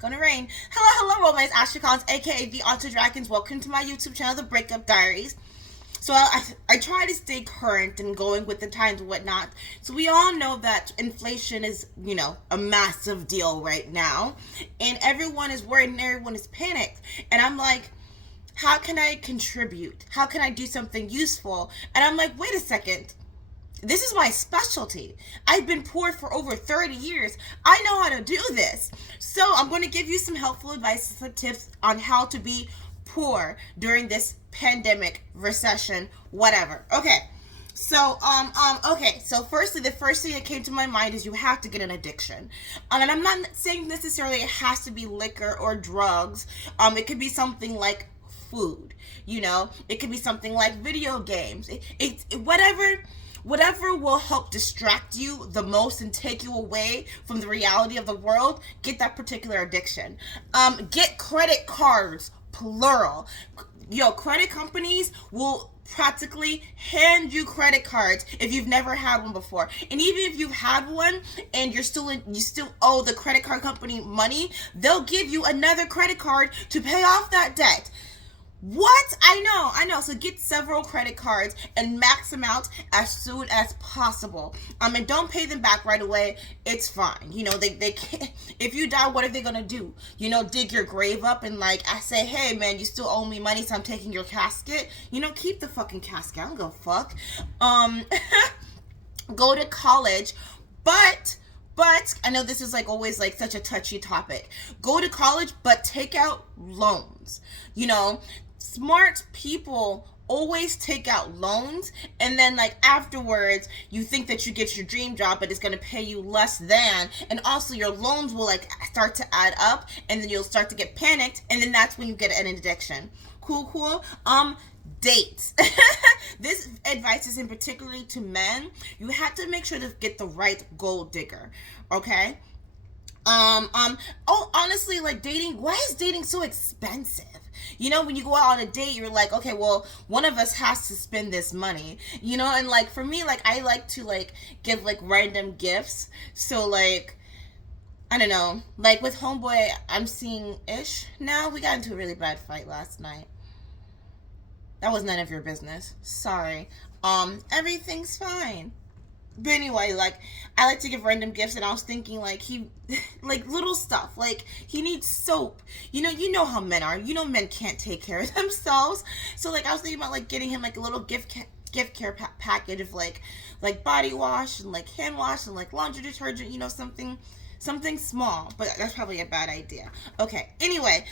gonna rain. Hello, romance astricons, aka the Auto Dragons. Welcome to my YouTube channel, the Breakup Diaries. So I try to stay current and going with the times and whatnot. So we all know that inflation is, a massive deal right now. And everyone is worried and everyone is panicked. And I'm like, how can I contribute? How can I do something useful? And I'm like, wait a second. This is my specialty. I've been poor for over 30 years. I know how to do this. So I'm going to give you some helpful advice and some tips on how to be poor during this pandemic, recession, whatever. Okay. So firstly, the first thing that came to my mind is you have to get an addiction. And I'm not saying necessarily it has to be liquor or drugs. It could be something like food, it could be something like video games. Whatever will help distract you the most and take you away from the reality of the world, get that particular addiction. Get credit cards, plural. Credit companies will practically hand you credit cards if you've never had one before. And even if you've had one and you still owe the credit card company money, they'll give you another credit card to pay off that debt. What? I know. So get several credit cards and max them out as soon as possible. And don't pay them back right away. It's fine. They can't. If you die, what are they gonna do? Dig your grave up and I say, hey man, you still owe me money, so I'm taking your casket. Keep the fucking casket. I don't give a fuck. Go to college, but I know this is always such a touchy topic. Go to college, but take out loans. Smart people always take out loans, and then afterwards you think that you get your dream job, but it's going to pay you less than, and also your loans will start to add up, and then you'll start to get panicked, and then that's when you get an addiction. Cool. Dates. This advice is in particularly to men. You have to make sure to get the right gold digger. Okay. Honestly, dating, why is dating so expensive? When you go out on a date, you're like, okay, well, one of us has to spend this money, and for me, I like to give random gifts. So I don't know, with homeboy, I'm seeing ish now. We got into a really bad fight last night. That was none of your business. Sorry. Everything's fine. But anyway, I like to give random gifts, and I was thinking, he, little stuff, he needs soap. You know how men are. Men can't take care of themselves. So, I was thinking about, getting him, a little gift care package of, body wash, and, hand wash, and, laundry detergent, something small. But that's probably a bad idea. Okay, anyway,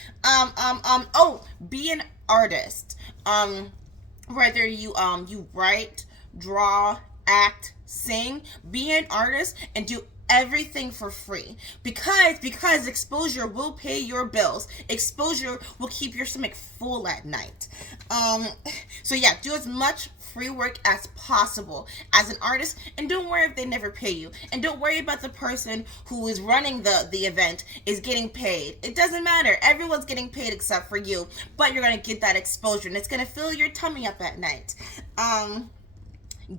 be an artist. Whether you write, draw, act, sing, be an artist, and do everything for free, because exposure will pay your bills. Exposure will keep your stomach full at night. So yeah, do as much free work as possible as an artist, and don't worry if they never pay you, and don't worry about the person who is running the event is getting paid. It doesn't matter. Everyone's getting paid except for you, but you're gonna get that exposure, and it's gonna fill your tummy up at night.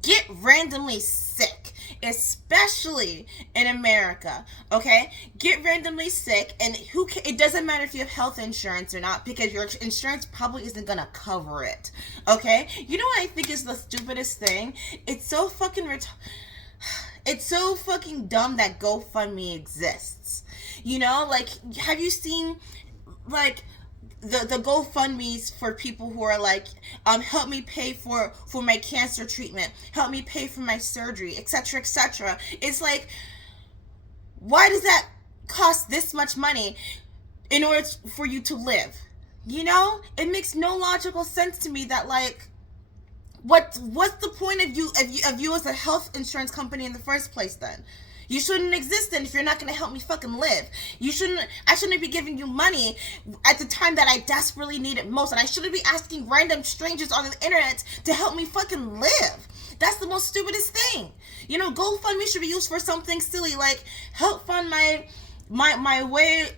Get randomly sick, especially in America. Okay, get randomly sick, and it doesn't matter if you have health insurance or not, because your insurance probably isn't gonna cover it. Okay, what I think is the stupidest thing? It's so fucking it's so fucking dumb that GoFundMe exists. Have you seen the GoFundMes for people who are help me pay for my cancer treatment, help me pay for my surgery, etc., etc. It's why does that cost this much money in order for you to live? It makes no logical sense to me that what's the point of you as a health insurance company in the first place then? You shouldn't exist then if you're not going to help me fucking live. I shouldn't be giving you money at the time that I desperately need it most. And I shouldn't be asking random strangers on the internet to help me fucking live. That's the most stupidest thing. GoFundMe should be used for something silly, help fund my way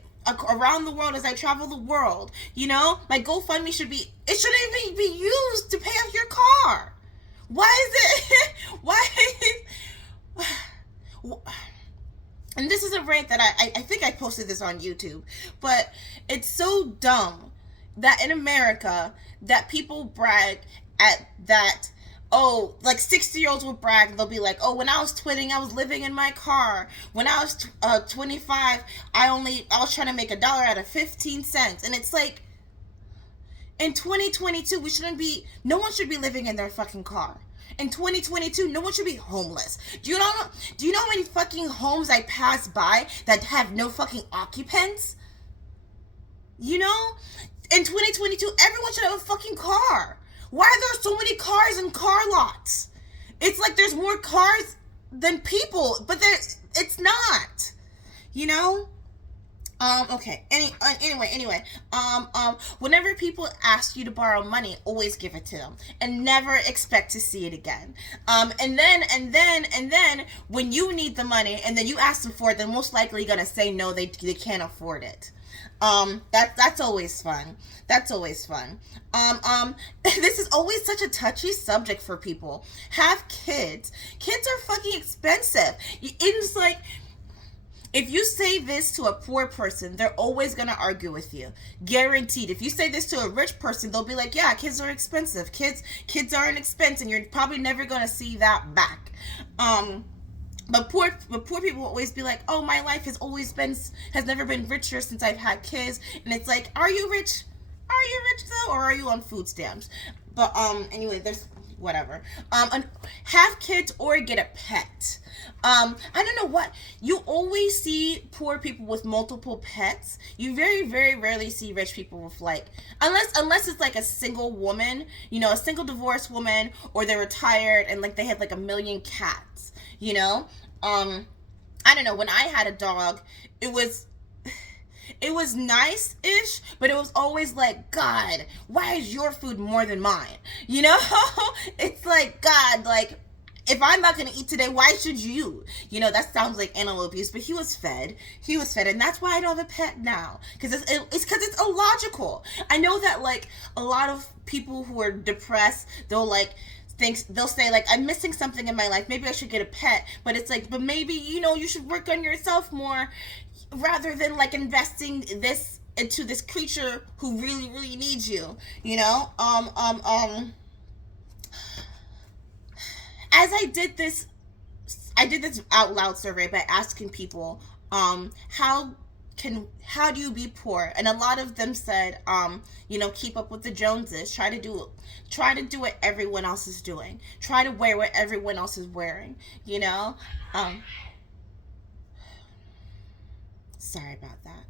around the world as I travel the world. GoFundMe it shouldn't even be used to pay off your car. Why is it, and this is a rant that I think I posted this on YouTube, but it's so dumb that in America that people brag at that, oh, like 60-year-olds will brag, they'll be like, oh, when I was twitting, I was living in my car. When I was 25, I was trying to make $1 out of 15 cents. And it's like, in 2022, no one should be living in their fucking car. In 2022, no one should be homeless. Do you know how many fucking homes I pass by that have no fucking occupants? You know? In 2022, everyone should have a fucking car. Why are there so many cars in car lots? It's like there's more cars than people, but it's not. You know? Okay. Anyway. Whenever people ask you to borrow money, always give it to them, and never expect to see it again. And then, when you need the money, and then you ask them for it, they're most likely gonna say no, they can't afford it. That's always fun. That's always fun. This is always such a touchy subject for people. Have kids. Kids are fucking expensive. It's like, if you say this to a poor person, they're always gonna argue with you. Guaranteed. If you say this to a rich person, they'll be like, yeah, kids are expensive. Kids are an expense, and you're probably never gonna see that back. But poor people will always be like, oh, my life has never been richer since I've had kids. And it's like, are you rich? Are you rich though, or are you on food stamps? But anyway, there's whatever. Have kids or get a pet. I don't know what, you always see poor people with multiple pets. You very, very rarely see rich people with, like, unless it's like a single woman, a single divorced woman, or they're retired and like they have like a million cats. I don't know, when I had a dog, it was nice-ish, but it was always like, God, why is your food more than mine? It's like, God, like, if I'm not gonna eat today, why should you? That sounds like animal abuse, but he was fed, and that's why I don't have a pet now, because it's illogical. I know that, like, a lot of people who are depressed, they'll say, like, I'm missing something in my life, maybe I should get a pet. But it's like, but maybe, you should work on yourself more, rather than, like, investing this into this creature who really, really needs you. As I did this out loud survey by asking people, how do you be poor? And a lot of them said, keep up with the Joneses. Try to do what everyone else is doing. Try to wear what everyone else is wearing. Sorry about that.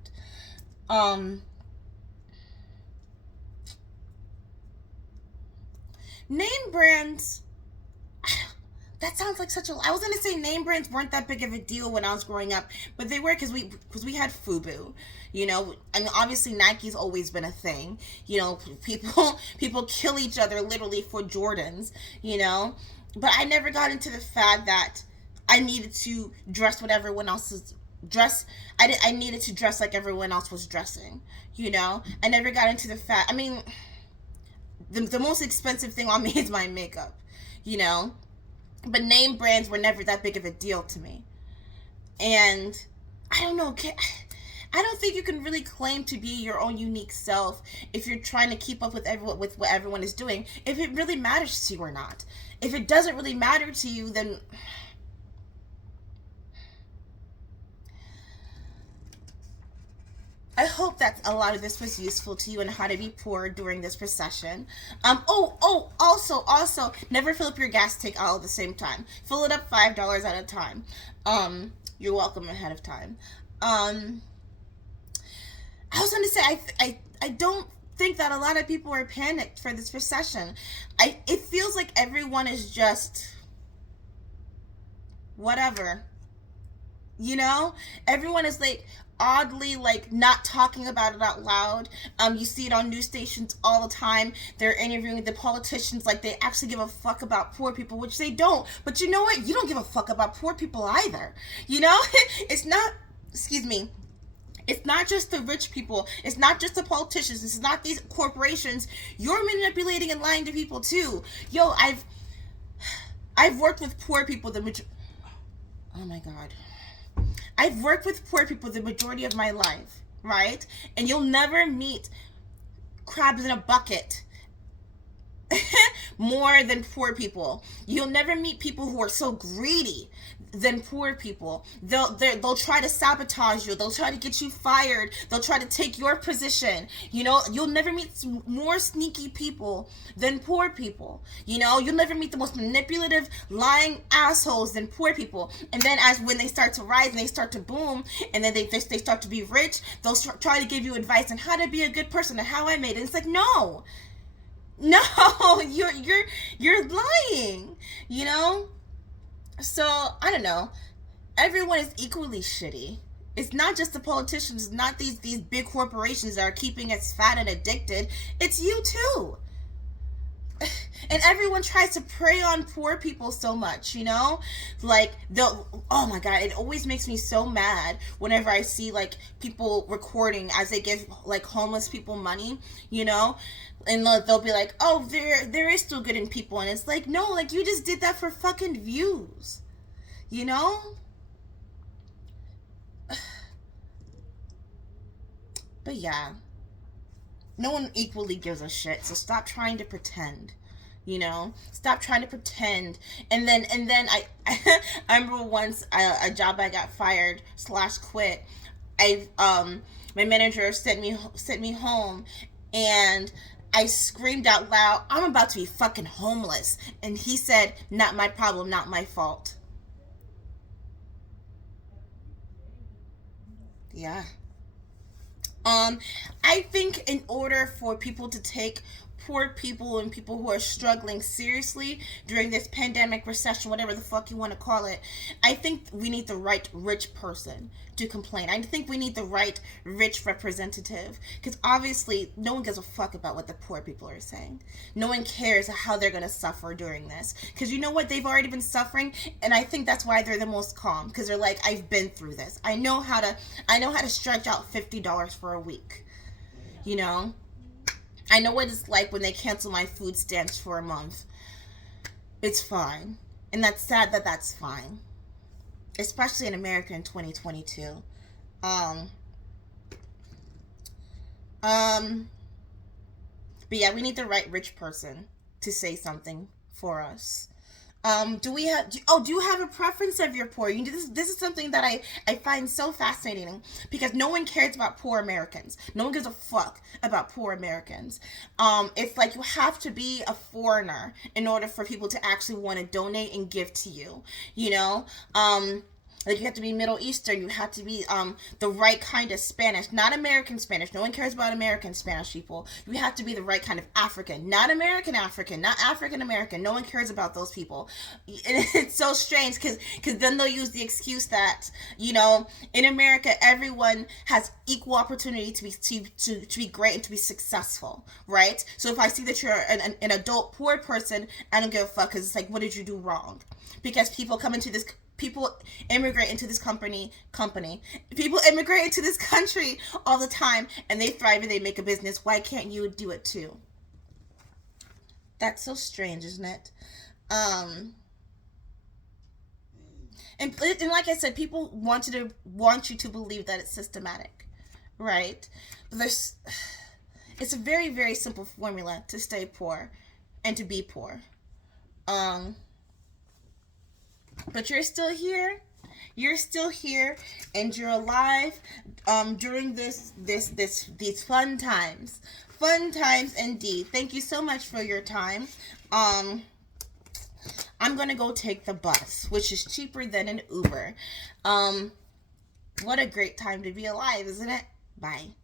Name brands. That sounds like I was gonna say name brands weren't that big of a deal when I was growing up, but they were, because we had FUBU, and obviously Nike's always been a thing. People kill each other literally for Jordans, but I never got into the fad that I needed to dress what everyone else's dress. I needed to dress like everyone else was dressing. I never got into the fad. I mean, the most expensive thing on me is my makeup. But name brands were never that big of a deal to me. And I don't know, I don't think you can really claim to be your own unique self if you're trying to keep up with what everyone is doing, if it really matters to you or not. If it doesn't really matter to you, then I hope that a lot of this was useful to you, and how to be poor during this recession. Also, never fill up your gas tank all at the same time. Fill it up $5 at a time. You're welcome ahead of time. I was going to say, I don't think that a lot of people are panicked for this recession. It feels like everyone is just whatever. Everyone is like oddly like not talking about it out loud. You see it on news stations all the time. They're interviewing the politicians like they actually give a fuck about poor people, which they don't. But you know what? You don't give a fuck about poor people either. It's not, excuse me, it's not just the rich people. It's not just the politicians. It's not these corporations. You're manipulating and lying to people too. Yo, I've worked with poor people. Oh my God. I've worked with poor people the majority of my life, right? And you'll never meet crabs in a bucket more than poor people. You'll never meet people who are so greedy than poor people. They'll try to sabotage you. They'll try to get you fired. They'll try to take your position. You know, you'll never meet more sneaky people than poor people. You know, you'll never meet the most manipulative, lying assholes than poor people. And then as when they start to rise and they start to boom, and then they start to be rich, they'll try to give you advice on how to be a good person and how I made it. And it's like, no, you're lying, you know? So I don't know. Everyone is equally shitty. It's not just the politicians, it's not these big corporations that are keeping us fat and addicted. It's you too. And everyone tries to prey on poor people so much, you know? Like, oh my god, it always makes me so mad whenever I see, like, people recording as they give, like, homeless people money, you know? And they'll be like, oh, there is still good in people. And it's like, no, like, you just did that for fucking views, you know? But yeah, no one equally gives a shit, so stop trying to pretend. You know, stop trying to pretend. And then I remember once a job I got fired / quit. My manager sent me home, and I screamed out loud, I'm about to be fucking homeless. And he said, not my problem, not my fault. Yeah. I think in order for people to take poor people and people who are struggling seriously during this pandemic, recession, whatever the fuck you want to call it, I think we need the right rich person to complain. I think we need the right rich representative, because obviously no one gives a fuck about what the poor people are saying. No one cares how they're going to suffer during this, because you know what, they've already been suffering, and I think that's why they're the most calm, because they're like, I've been through this. I know how to stretch out $50 for a week, you know. I know what it's like when they cancel my food stamps for a month. It's fine. And that's sad that that's fine. Especially in America in 2022. But yeah, we need the right rich person to say something for us. Do you have a preference of your poor? This is something that I find so fascinating, because no one cares about poor Americans. No one gives a fuck about poor Americans. It's like you have to be a foreigner in order for people to actually want to donate and give to you, you know? Like, you have to be Middle Eastern. You have to be the right kind of Spanish, not American Spanish. No one cares about American Spanish people. You have to be the right kind of African, not American African, not African American. No one cares about those people. And it's so strange, because then they'll use the excuse that, you know, in America everyone has equal opportunity to be great and to be successful, right? So if I see that you're an adult poor person, I don't give a fuck, because it's like, what did you do wrong? Because people immigrate into this company. People immigrate into this country all the time, and they thrive and they make a business. Why can't you do it too? That's so strange, isn't it? And like I said, people want you to believe that it's systematic, right? But it's a very, very simple formula to stay poor and to be poor. But you're still here. You're still here, and you're alive during these fun times. Fun times indeed. Thank you so much for your time. I'm gonna go take the bus, which is cheaper than an Uber. What a great time to be alive, isn't it? Bye.